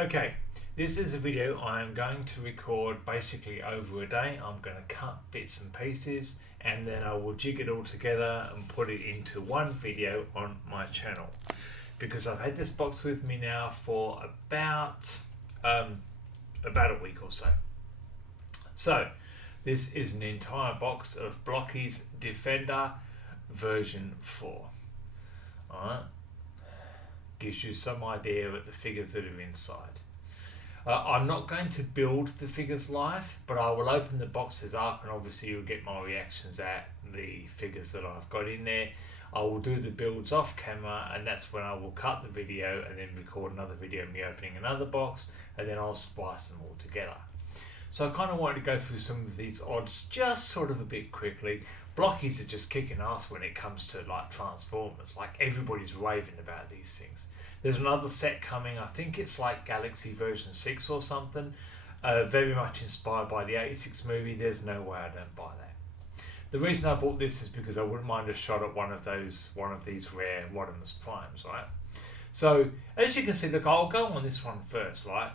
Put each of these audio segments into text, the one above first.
Okay, this is a video I'm going to record basically over a day. I'm going to cut bits and pieces and then I will jig it all together and put it into one video on my channel. Because I've had this box with me now for about a week or so. So, this is an entire box of Blokees Defender version 4. Alright. Gives you some idea of the figures that are inside. I'm not going to build the figures live, but I will open the boxes up and obviously you'll get my reactions at the figures that I've got in there. I will do the builds off camera and that's when I will cut the video and then record another video of me opening another box and then I'll splice them all together. So I kind of wanted to go through some of these odds just sort of a bit quickly. Blokees are just kicking ass when it comes to like Transformers. Like everybody's raving about these things. There's another set coming, I think it's like Galaxy version 6 or something. Very much inspired by the 86 movie. There's no way I don't buy that. The reason I bought this is because I wouldn't mind a shot at one of these rare Rodimus Primes, right? So as you can see, look, I'll go on this one first, right?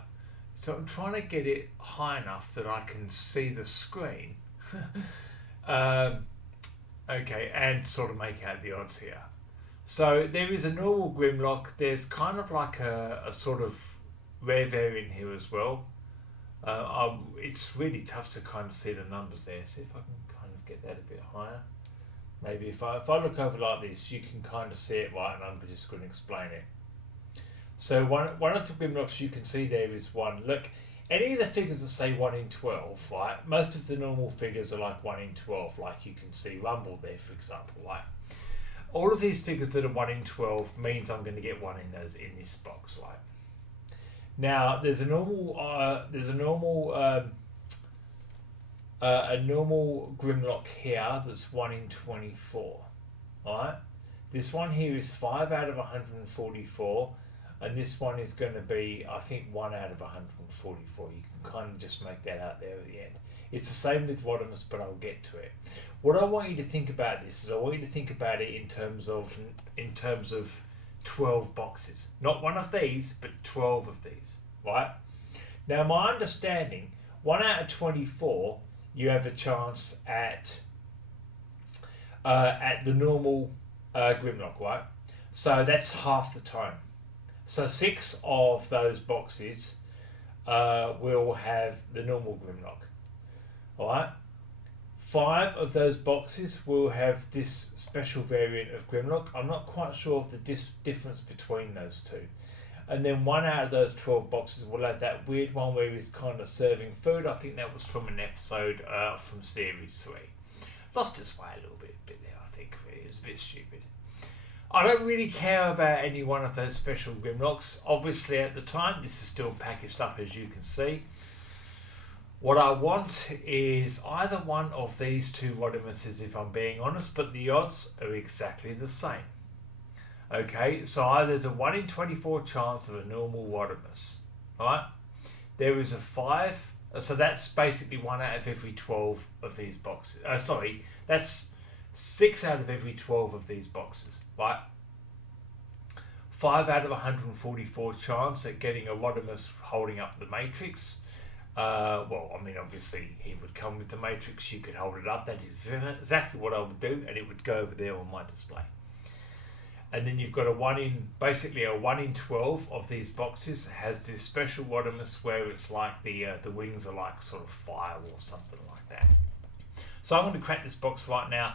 So I'm trying to get it high enough that I can see the screen. Okay, and sort of make out the odds here. So there is a normal Grimlock. There's kind of like a sort of rare variant here as well. It's really tough to kind of see the numbers there. See if I can kind of get that a bit higher. Maybe if I look over like this, you can kind of see it right, and I'm just going to explain it. So one of the Grimlocks you can see there is one. Look, any of the figures that say 1 in 12, right? Most of the normal figures are like 1 in 12, like you can see Rumble there, for example, right? All of these figures that are 1 in 12 means I'm going to get one in this box, right? Now there's a normal Grimlock here that's 1 in 24, right? This one here is 5 out of 144. And this one is going to be, I think, 1 out of 144. You can kind of just make that out there at the end. It's the same with Rodimus, but I'll get to it. What I want you to think about this is I want you to think about it in terms of 12 boxes. Not one of these, but 12 of these, right? Now, my understanding, 1 out of 24, you have a chance at the normal Grimlock, right? So that's half the time. So 6 of those boxes will have the normal Grimlock. Alright? 5 of those boxes will have this special variant of Grimlock. I'm not quite sure of the difference between those two. And then 1 out of those 12 boxes will have that weird one where he's kind of serving food. I think that was from an episode from Series 3. Lost its way a little bit there, I think. It was a bit stupid. I don't really care about any one of those special Grimlocks. Obviously at the time this is still packaged up, as you can see. What I want is either one of these two Rodimuses, if I'm being honest, but the odds are exactly the same. Okay, so either there's a 1 in 24 chance of a normal Rodimus. Right? There is a 5, so that's basically 1 out of every 12 of these boxes. That's 6 out of every 12 of these boxes. Right, 5 out of 144 chance at getting a Rodimus holding up the Matrix. Well, I mean, obviously he would come with the Matrix. You could hold it up. That is exactly what I would do, and it would go over there on my display. And then you've got basically a 1 in 12 of these boxes has this special Rodimus where it's like the wings are like sort of fire or something like that. So I'm going to crack this box right now.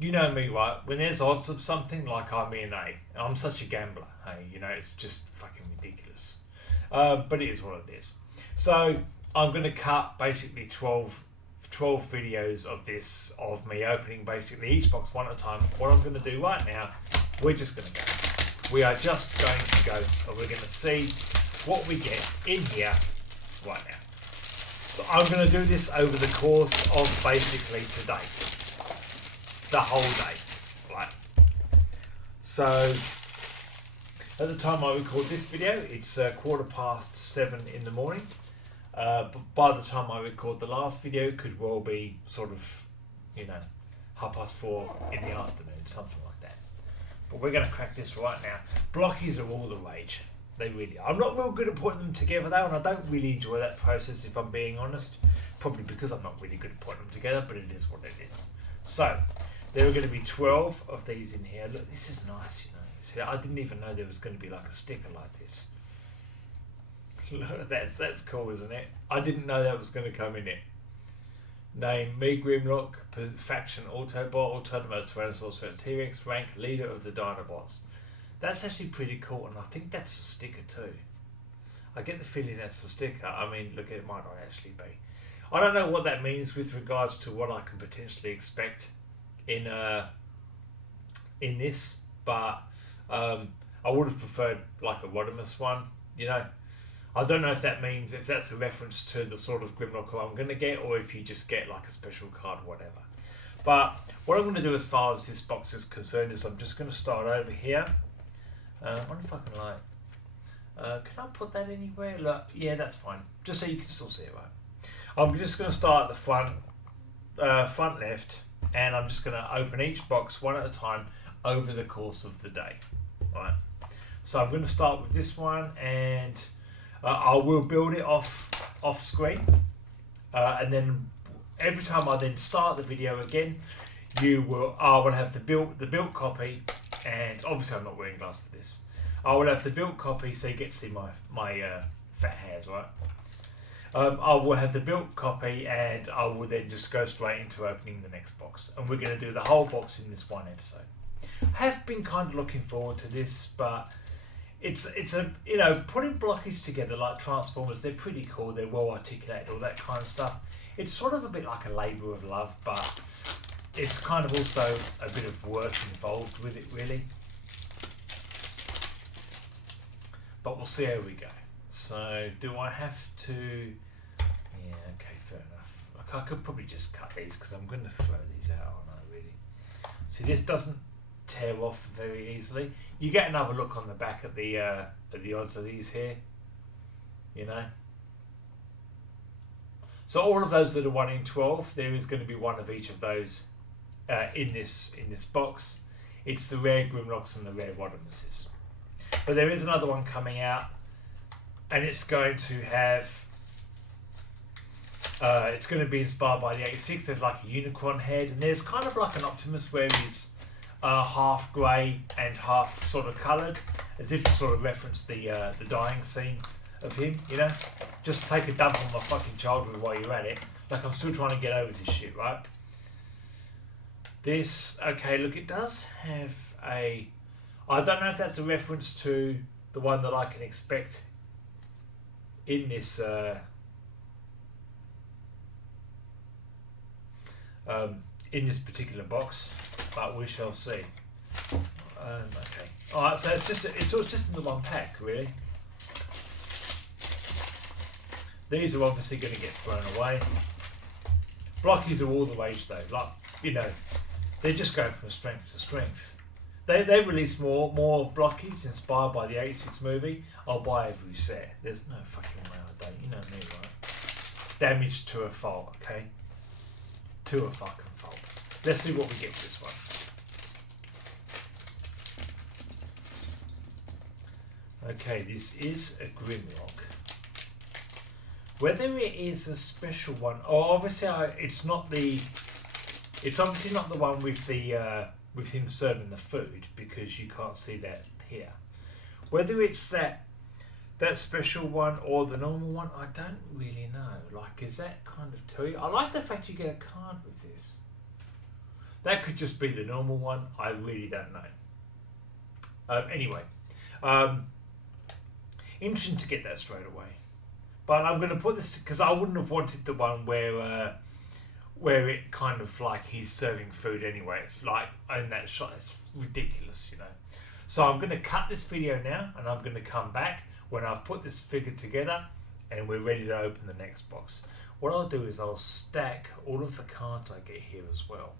You know me, right? When there's odds of something, like I'm in A. I'm such a gambler. Hey, you know, it's just fucking ridiculous. But it is what it is. So I'm going to cut basically 12 videos of this, of me opening basically each box one at a time. What I'm going to do right now, we're just going to go. We are just going to go, and we're going to see what we get in here right now. So I'm going to do this over the course of basically today. The whole day, right? So at the time I record this video, it's 7:15 in the morning. But by the time I record the last video, it could well be sort of, 4:30 in the afternoon, something like that. But we're going to crack this right now. Blokees are all the rage. They really are. I'm not real good at putting them together though, and I don't really enjoy that process if I'm being honest. Probably because I'm not really good at putting them together, but it is what it is. So, there are going to be 12 of these in here. Look, this is nice, you know. See, I didn't even know there was going to be like a sticker like this. Look, that's cool, isn't it? I didn't know that was going to come in it. Name, me Grimlock, faction Autobot, Autobots, Tyrannosaurus Rex, T-Rex, rank, leader of the Dinobots. That's actually pretty cool, and I think that's a sticker too. I get the feeling that's a sticker. I mean, look, it might not actually be. I don't know what that means with regards to what I can potentially expect in this, but I would have preferred like a Rodimus one, you know. I don't know if that means, if that's a reference to the sort of Grimlock I'm going to get, or if you just get like a special card or whatever. But what I'm going to do as far as this box is concerned is I'm just going to start over here. I wonder if I can like, can I put that anywhere? Look, yeah, that's fine. Just so you can still see it, right? I'm just going to start at the front left, and I'm just going to open each box one at a time over the course of the day. Right. So I'm going to start with this one, and I will build it off screen, and then every time I then start the video again, I will have the built copy, and obviously I'm not wearing glass for this. I will have the built copy so you get to see my fat hairs, right? I will have the built copy, and I will then just go straight into opening the next box, and we're going to do the whole box in this one episode. I have been kind of looking forward to this, but it's a, you know, putting Blokees together like Transformers, they're pretty cool, they're well articulated, all that kind of stuff. It's sort of a bit like a labour of love, but it's kind of also a bit of work involved with it, really. But we'll see how we go. So, do I have to... Yeah, okay, fair enough. Like, I could probably just cut these because I'm going to throw these out, aren't I, really? See, this doesn't tear off very easily. You get another look on the back at the odds of these here, you know. So all of those that are 1 in 12, there is going to be one of each of those in this box. It's the rare Grimlocks and the rare Rodimuses. But there is another one coming out, and it's going to have. It's going to be inspired by the 86. There's like a unicorn head, and there's kind of like an Optimus where he's half grey and half sort of coloured, as if to sort of reference the dying scene of him, you know. Just take a dump on my fucking childhood while you're at it. Like, I'm still trying to get over this shit, right? This, okay, look, it does have a... I don't know if that's a reference to the one that I can expect in this particular box, but we shall see. Okay. Alright, so it's just in the one pack, really. These are obviously going to get thrown away. Blokees are all the rage though. Like, you know, they're just going from strength to strength. They've released more Blokees inspired by the 86 movie. I'll buy every set. There's no fucking way I don't. You know me, right? Damage to a fault, okay? To a fucking fault. Let's see what we get with this one. Okay, this is a Grimlock. Whether it is a special one, obviously it's obviously not the one with the with him serving the food, because you can't see that here. Whether it's that special one or the normal one, I don't really know. Like, is that kind of tell you? I like the fact you get a card with this. That could just be the normal one. I really don't know. Anyway, interesting to get that straight away. But I'm going to put this because I wouldn't have wanted the one where it kind of like he's serving food anyway. It's like in that shot, it's ridiculous, you know. So I'm going to cut this video now, and I'm going to come back when I've put this figure together and we're ready to open the next box. What I'll do is I'll stack all of the cards I get here as well,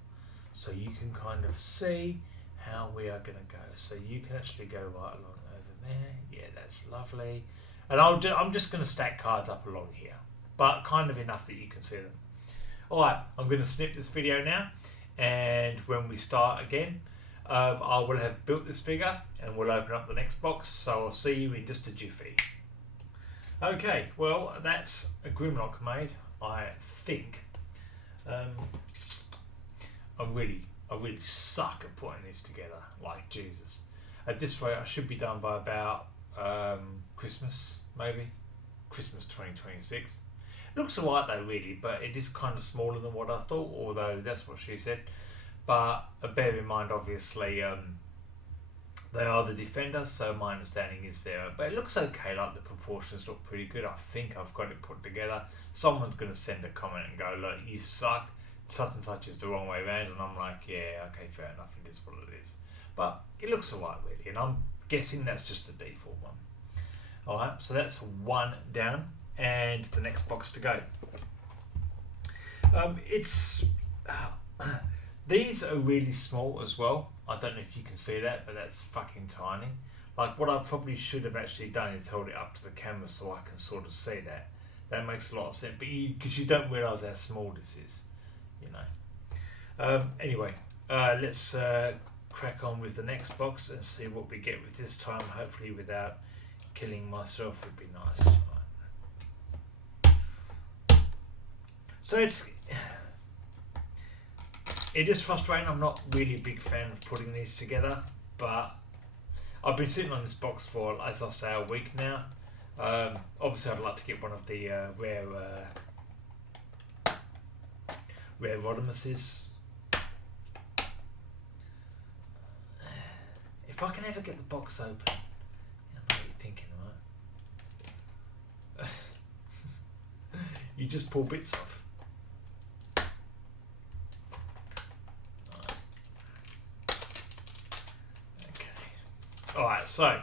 so you can kind of see how we are going to go. So you can actually go right along over there. Yeah, that's lovely. And I'm just going to stack cards up along here, but kind of enough that you can see them. Alright, I'm going to snip this video now, and when we start again, I will have built this figure and we'll open up the next box, so I'll see you in just a jiffy. Okay, well that's a Grimlock made, I think. I really suck at putting this together, like Jesus. At this rate I should be done by about Christmas, maybe. Christmas 2026. It looks alright though really, but it is kind of smaller than what I thought, although that's what she said. But bear in mind obviously they are the Defender, so my understanding is there. But it looks okay, like the proportions look pretty good. I think I've got it put together. Someone's going to send a comment and go, look, you suck, such and such is the wrong way around. And I'm like, yeah, okay, fair enough, it is what it is. But it looks alright really, and I'm guessing that's just the default one. Alright, so that's one down, and the next box to go. These are really small as well. I don't know if you can see that, but that's fucking tiny. Like what I probably should have actually done is held it up to the camera so I can sort of see that. That makes a lot of sense, but because you don't realise how small this is, you know. Anyway, let's crack on with the next box and see what we get with this time. Hopefully without killing myself would be nice. Right. So it is frustrating. I'm not really a big fan of putting these together, but I've been sitting on this box for, as I say, a week now. Obviously I'd like to get one of the rare Rodimuses. If I can ever get the box open, I know what you're thinking, right? You just pull bits off. Alright, so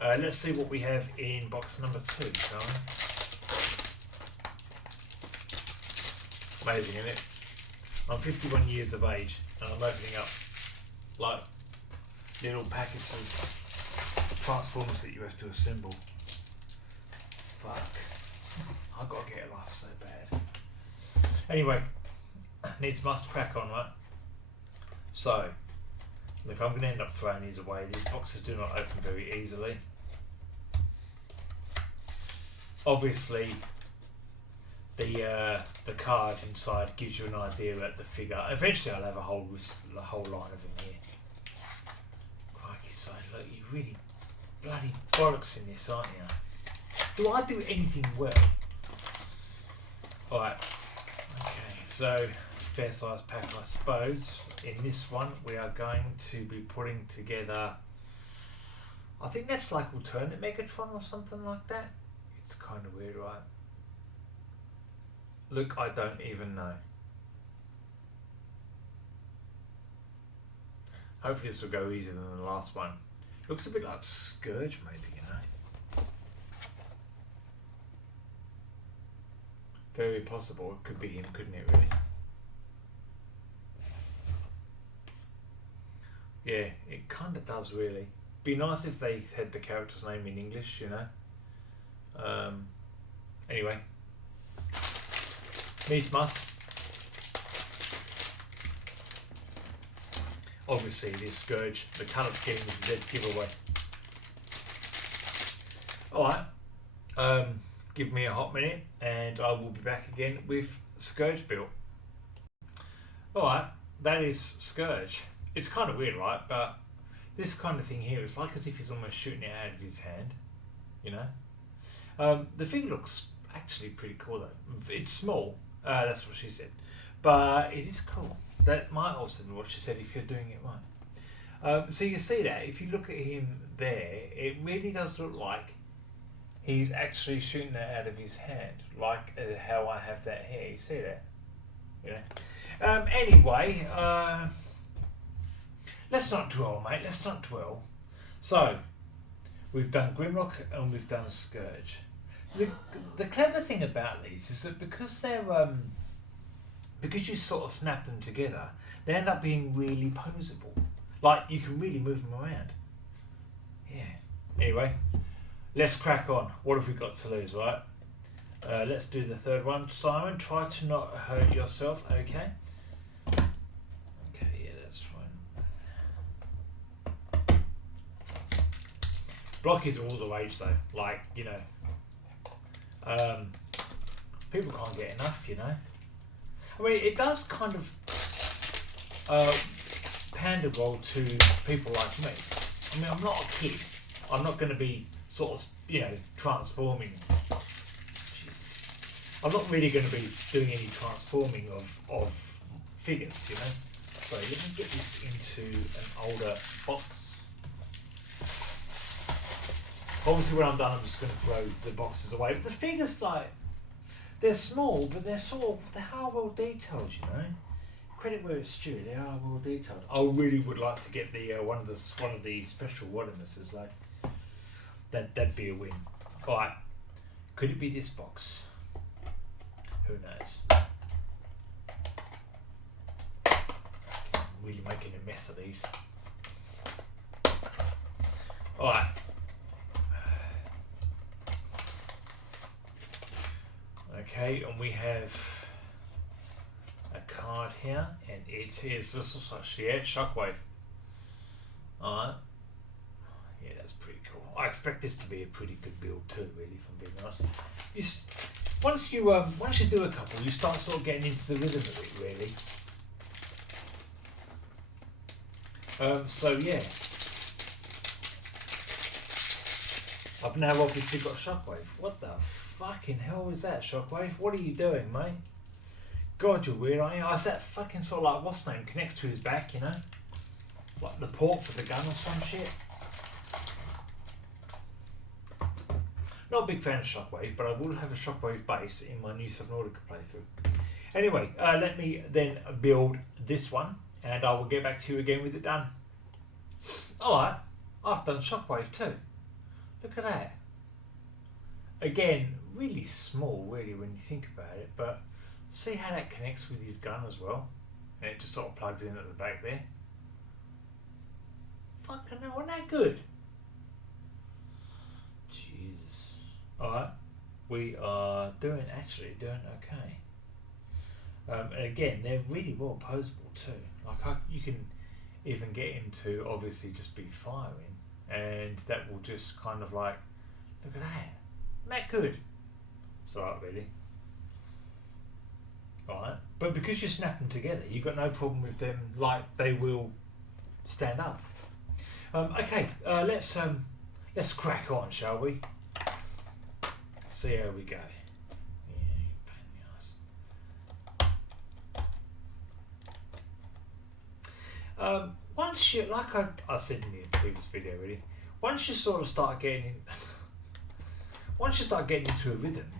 let's see what we have in box number 2, shall we? Amazing, isn't it? I'm 51 years of age and I'm opening up like little packets of Transformers that you have to assemble. Fuck. I've got to get a life so bad. Anyway, needs must crack on, right? So, look, I'm going to end up throwing these away. These boxes do not open very easily. Obviously, the card inside gives you an idea at the figure. Eventually, I'll have a whole line of them here. Crikey, so look, you really bloody bollocks in this, aren't you? Do I do anything well? Alright. Okay, so fair size pack, I suppose. In this one, we are going to be putting together, I think that's like alternate Megatron or something like that. It's kind of weird, right? Look, I don't even know. Hopefully this will go easier than the last one. Looks a bit like Scourge maybe, you know? Very possible. It could be him, couldn't it, really? Yeah, it kind of does, really. Be nice if they had the character's name in English, you know. Anyway, needs must. Obviously, it is Scourge. The colour scheme is a dead giveaway. Alright, give me a hot minute and I will be back again with Scourge built. Alright, that is Scourge. It's kind of weird, right? But this kind of thing here, it's like as if he's almost shooting it out of his hand, you know? The figure looks actually pretty cool though. It's small, that's what she said. But it is cool. That might also be what she said if you're doing it right. So you see that, if you look at him there, it really does look like he's actually shooting that out of his hand, like how I have that here. You see that? You know? Anyway, let's not dwell, mate. Let's not dwell. So, we've done Grimlock and we've done Scourge. The clever thing about these is that because they're because you sort of snap them together, they end up being really posable. Like you can really move them around. Yeah. Anyway, let's crack on. What have we got to lose, right? Let's do the third one. Simon, try to not hurt yourself. Okay. Okay. Yeah, that's fine. Blokees are all the rage though. Like, you know, people can't get enough, you know. I mean, it does kind of pander well to people like me. I mean, I'm not a kid. I'm not going to be sort of, you know, transforming. Jesus. I'm not really going to be doing any transforming of figures, you know. So let me get this into an older box. Obviously, when I'm done, I'm just going to throw the boxes away. But the figures, like, they're small, but they're they are well detailed, you know. Credit where it's due, they are well detailed. I really would like to get the one of the special Wadimuses, like that'd be a win. All right, could it be this box? Who knows? I'm really making a mess of these. All right. Okay, and we have a card here, and it is this is actually Shockwave. Alright. Yeah, that's pretty cool. I expect this to be a pretty good build too, really, if I'm being honest. Once you do a couple, you start sort of getting into the rhythm of it, really. So yeah. I've now obviously got Shockwave. What the fucking hell is that, Shockwave? What are you doing, mate? God, you're weird, aren't you? Is that fucking sort of like, what's name? Connects to his back, you know? Like the port for the gun or some shit. Not a big fan of Shockwave, but I will have a Shockwave base in my new Subnautica playthrough. Anyway, let me then build this one, and I will get back to you again with it done. Alright, I've done Shockwave too. Look at that. Again, really small, really, when you think about it, but see how that connects with his gun as well? And it just sort of plugs in at the back there. Fucking hell, wasn't that good? Jesus. Alright, we are actually doing okay. And again, they're really well posable too. Like, you can even get him to obviously just be firing, and that will just kind of like, look at that. Isn't that good? It's alright, really. Alright, but because you snap them together, you've got no problem with them, like, they will stand up. Okay, let's crack on, shall we? See how we go. Yeah, pain in the ass. Once you, like I said in the previous video, really, once you sort of start getting into a rhythm,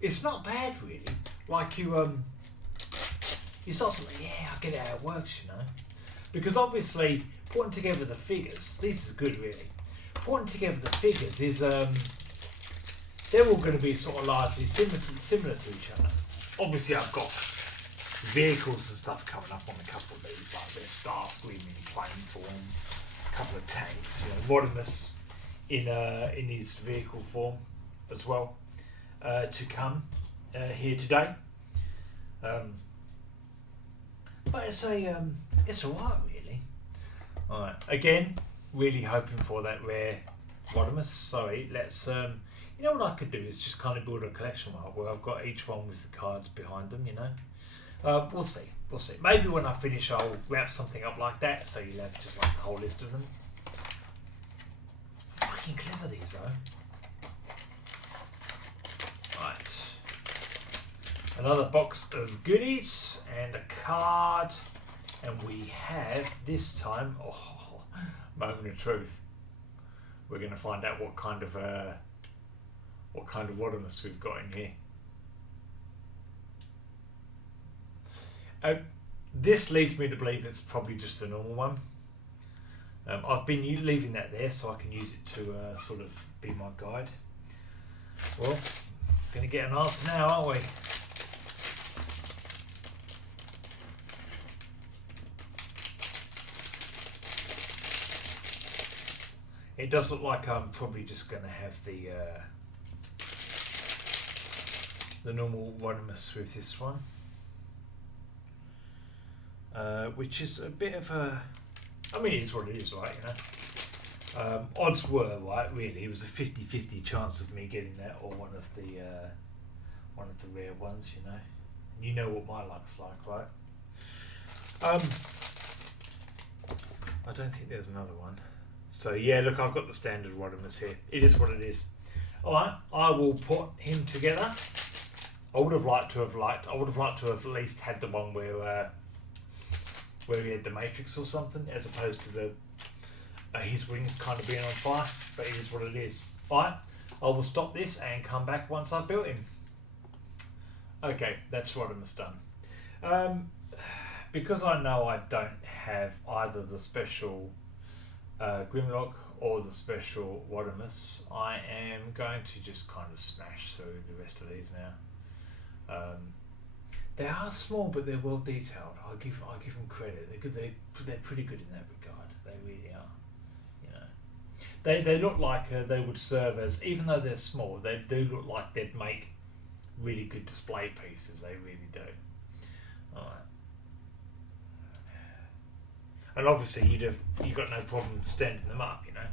it's not bad, really. Like you start something, yeah, I get it how it works, you know. Because obviously, putting together the figures, this is good, really. Putting together the figures is, they're all going to be sort of largely similar to each other. Obviously, I've got vehicles and stuff coming up on a couple of these, like there's Starscream in plane form, a couple of tanks, you know, Rodimus in his vehicle form as well, to come here today. But it's alright, really. Alright, again, really hoping for that rare Rodimus. Sorry, let's you know what I could do is just kind of build a collection art where I've got each one with the cards behind them, you know. We'll see. Maybe when I finish, I'll wrap something up like that, so you'll have just like the whole list of them. Fucking clever these though. Right. Another box of goodies and a card, and we have this time. Oh, moment of truth. We're going to find out what kind of Rodimus we've got in here. This leads me to believe it's probably just a normal one. I've been leaving that there so I can use it to sort of be my guide. Well, going to get an answer now, aren't we? It does look like I'm probably just going to have the normal Rodimus with this one. Which is a bit of a I mean, it's what it is, right? You know, odds were right. Really, it was a 50-50 chance of me getting that or one of the rare ones. You know, and you know what my luck's like, right? I don't think there's another one. So yeah, look, I've got the standard Rodimus here. It is what it is. All right, I will put him together. I would have liked to have at least had the one where he had the Matrix or something, as opposed to the his wings kind of being on fire. But it is what it is. All right, I will stop this and come back once I've built him. Okay, that's Rodimus done. Because I know I don't have either the special Grimlock or the special Rodimus, I am going to just kind of smash through the rest of these now. They are small, but they're well detailed. I give them credit. They're good. They're pretty good in that regard. They really are. You know, they look like they would serve as, even though they're small, they do look like they'd make really good display pieces. They really do. All right. And obviously you've got no problem standing them up, you know.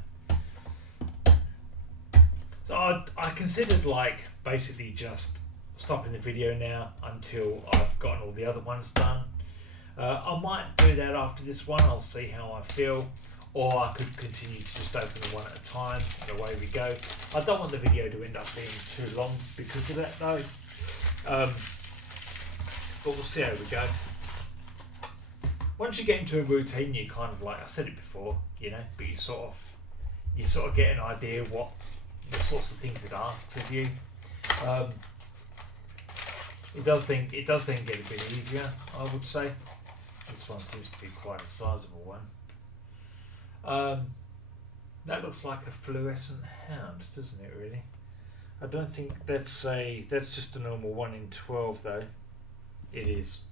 So I considered like basically just stopping the video now until I've gotten all the other ones done. I might do that after this one. I'll see how I feel, or I could continue to just open them one at a time and away we go. I don't want the video to end up being too long because of that though. But we'll see how we go. Once you get into a routine, you kind of, like I said it before, you know, but you sort of get an idea what the sorts of things it asks of you. It does then get a bit easier, I would say. This one seems to be quite a sizable one. That looks like a fluorescent hound, doesn't it? Really? I don't think that's just a normal 1 in 12 though. It is.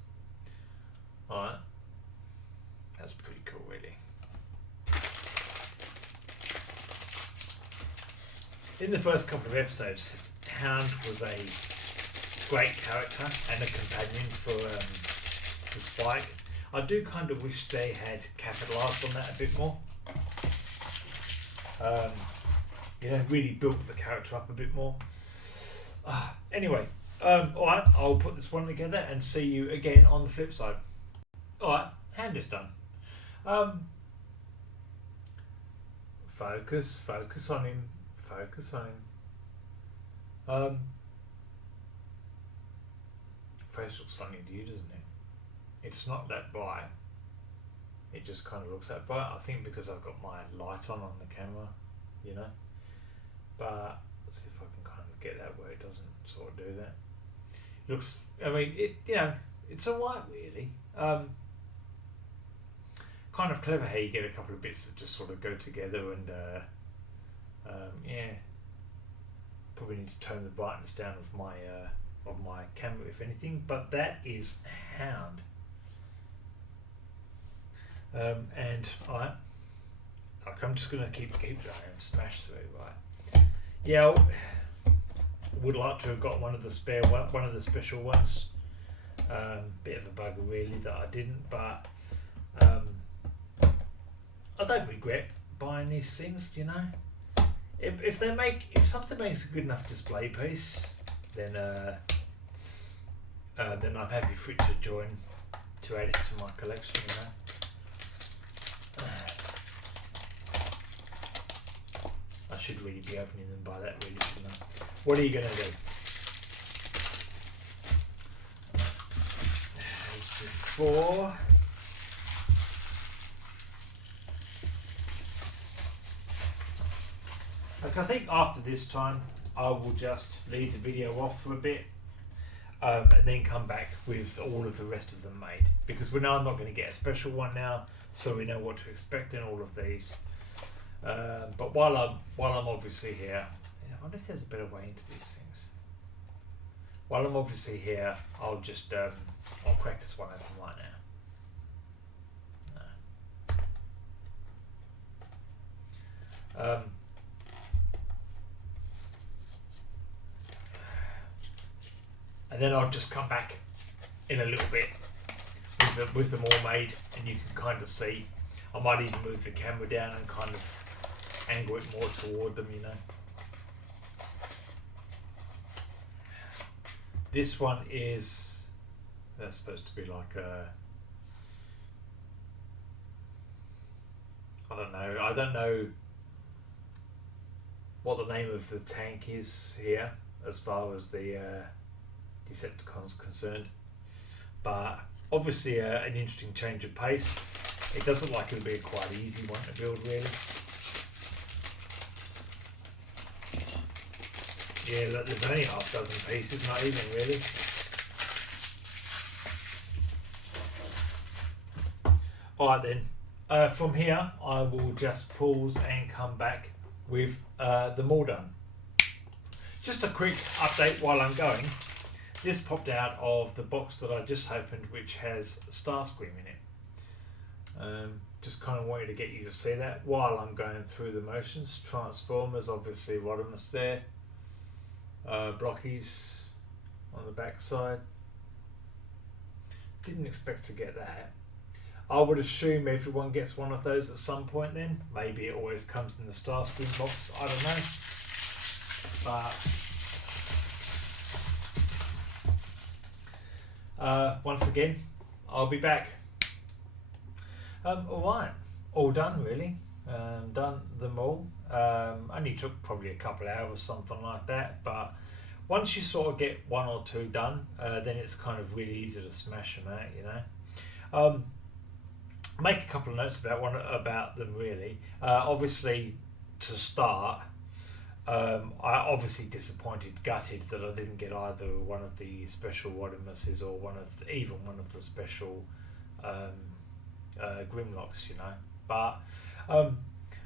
All right. That's pretty cool, really. In the first couple of episodes, Hound was a great character and a companion for Spike. I do kind of wish they had capitalised on that a bit more. You know, really built the character up a bit more. Anyway, alright, I'll put this one together and see you again on the flip side. Alright, Hand is done. Focus on him. Face looks funny to you, doesn't it? It's not that bright. It just kind of looks that bright. I think because I've got my light on the camera, you know. But let's see if I can kind of get that where it doesn't sort of do that. It looks. I mean, it's alright really. Kind of clever how you get a couple of bits that just sort of go together and yeah. Probably need to tone the brightness down of my camera if anything, but that is Hound. And I'm just gonna keep going and smash through, right? Yeah, would like to have got one of the special ones. Bit of a bugger really that I didn't, but I don't regret buying these things, you know. If something makes a good enough display piece, then I'm happy for it to add it to my collection, you know. I should really be opening them by that, really, shouldn't I? What are you gonna do? As before. Like, I think after this time, I will just leave the video off for a bit, and then come back with all of the rest of them made. Because we know I'm not going to get a special one now, so we know what to expect in all of these. But while I'm obviously here, I wonder if there's a better way into these things. While I'm obviously here, I'll just I'll crack this one open right now. And then I'll just come back in a little bit with them all made, and you can kind of see. I might even move the camera down and kind of angle it more toward them, you know. This one is, that's supposed to be like a, I don't know what the name of the tank is here as far as the Decepticons concerned, but obviously an interesting change of pace. It doesn't look like it'll be a quite easy one to build really. Yeah, look, there's only half a dozen pieces, not even really. Alright then, from here I will just pause and come back with them all done. Just a quick update while I'm going. This popped out of the box that I just opened, which has Starscream in it. Just kind of wanted to get you to see that while I'm going through the motions. Transformers, obviously Rodimus there. Blokees on the back side. Didn't expect to get that. I would assume everyone gets one of those at some point then. Maybe it always comes in the Starscream box, I don't know. But once again, I'll be back. Alright, all done really. Done them all. Only took probably a couple of hours, something like that. But once you sort of get one or two done, then it's kind of really easy to smash them out, you know. Make a couple of notes about them really. Obviously, to start, I obviously gutted that I didn't get either one of the special Rodimuses or even one of the special Grimlocks, you know. But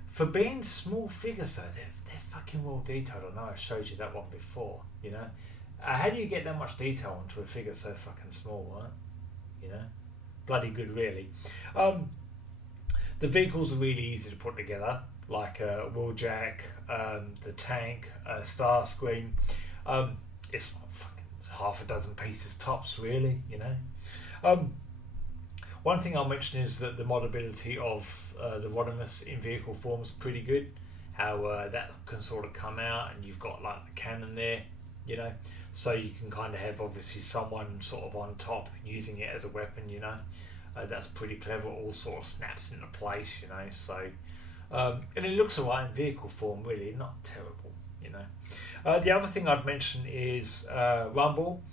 for being small figures though, they're fucking well detailed. I know I showed you that one before, you know. How do you get that much detail onto a figure so fucking small, right? You know, bloody good really. The vehicles are really easy to put together, like Wheeljack, the tank, Starscream. It's fucking half a dozen pieces tops really, you know. One thing I'll mention is that the modability of the Rodimus in vehicle form is pretty good. How that can sort of come out, and you've got like the cannon there, you know, so you can kind of have obviously someone sort of on top using it as a weapon, you know. That's pretty clever. All sort of snaps into place, you know. So and it looks alright in vehicle form, really, not terrible, you know. The other thing I'd mention is Rumble.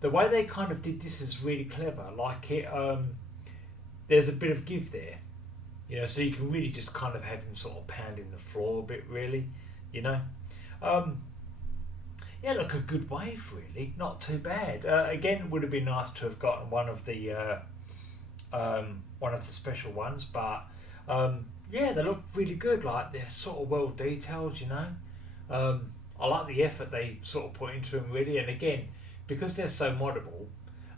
The way they kind of did this is really clever. Like it, there's a bit of give there, you know, so you can really just kind of have him sort of pounding the floor a bit, really, you know. Yeah, look, a good wave, really, not too bad. Again, it would have been nice to have gotten one of the special ones, but yeah, they look really good. Like they're sort of well detailed, you know. I like the effort they sort of put into them, really, and again, because they're so moddable,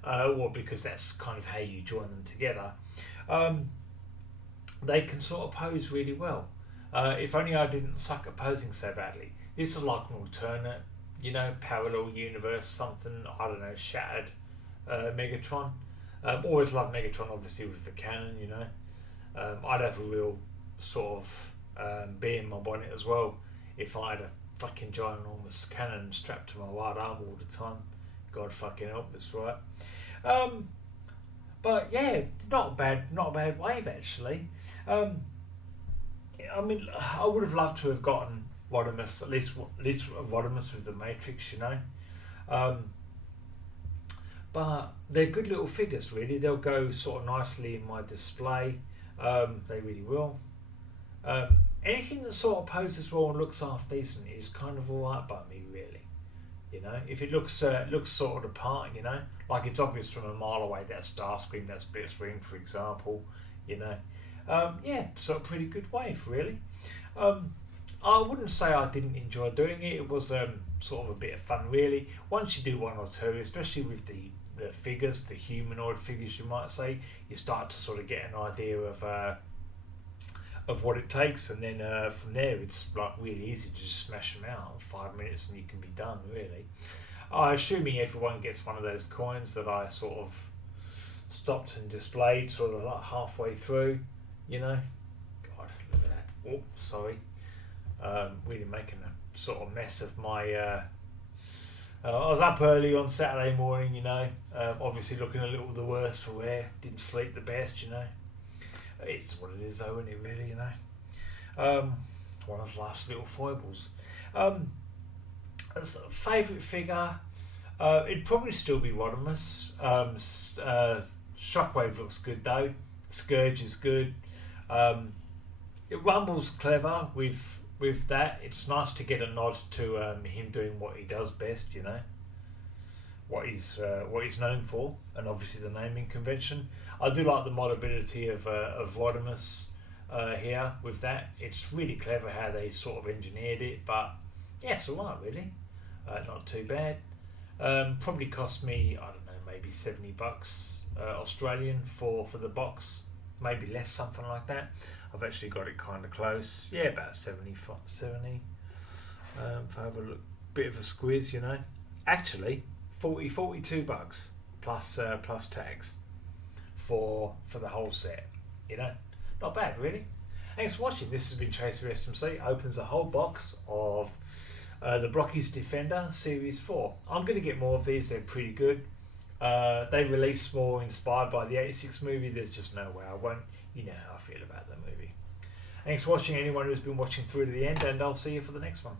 or because that's kind of how you join them together, they can sort of pose really well. If only I didn't suck at posing so badly. This is like an alternate, you know, parallel universe, something, I don't know, shattered Megatron. Always loved Megatron, obviously, with the cannon, you know. I'd have a real sort of bee in my bonnet as well if I had a fucking ginormous cannon strapped to my right arm all the time. God fucking help us, right? But yeah, not a bad wave actually. I mean, I would have loved to have gotten Rodimus, at least Rodimus with the Matrix, you know. But they're good little figures, really. They'll go sort of nicely in my display. They really will. Anything that sort of poses well and looks half decent is kind of alright by me, really. You know, if it looks sort of the part, you know, like it's obvious from a mile away that's Starscream, that's Blitzwing, for example, you know. Yeah, sort of pretty good wave, really. I wouldn't say I didn't enjoy doing it. It was sort of a bit of fun, really. Once you do one or two, especially with the figures, the humanoid figures, you might say, you start to sort of get an idea of what it takes, and then from there it's like really easy to just smash them out in 5 minutes and you can be done, really. Assuming everyone gets one of those coins that I sort of stopped and displayed sort of like halfway through, you know. God, look at that. Oh, sorry. Really making a sort of mess of my... I was up early on Saturday morning, you know. Obviously looking a little the worse for wear. Didn't sleep the best, you know. It's what it is though, isn't it, really, you know. One of life's little foibles. Favourite figure, it'd probably still be Rodimus. Shockwave looks good though. Scourge is good. Rumble's clever with that. It's nice to get a nod to him doing what he does best, you know. What he's known for, and obviously the naming convention. I do like the modability of Rodimus here with that. It's really clever how they sort of engineered it, but yeah, it's alright really. Not too bad. Probably cost me, I don't know, maybe $70 Australian for the box, maybe less, something like that. I've actually got it kind of close. Yeah, about 70. If I have a look, bit of a squiz, you know. Actually, $42 plus tax for the whole set. You know, not bad really. Thanks for watching. This has been Chaser SMC. Opens a whole box of the Blokees Defender Series 4. I'm going to get more of these. They're pretty good. They release more inspired by the '86 movie. There's just no way I won't. You know how I feel about that movie. Thanks for watching, anyone who's been watching through to the end, and I'll see you for the next one.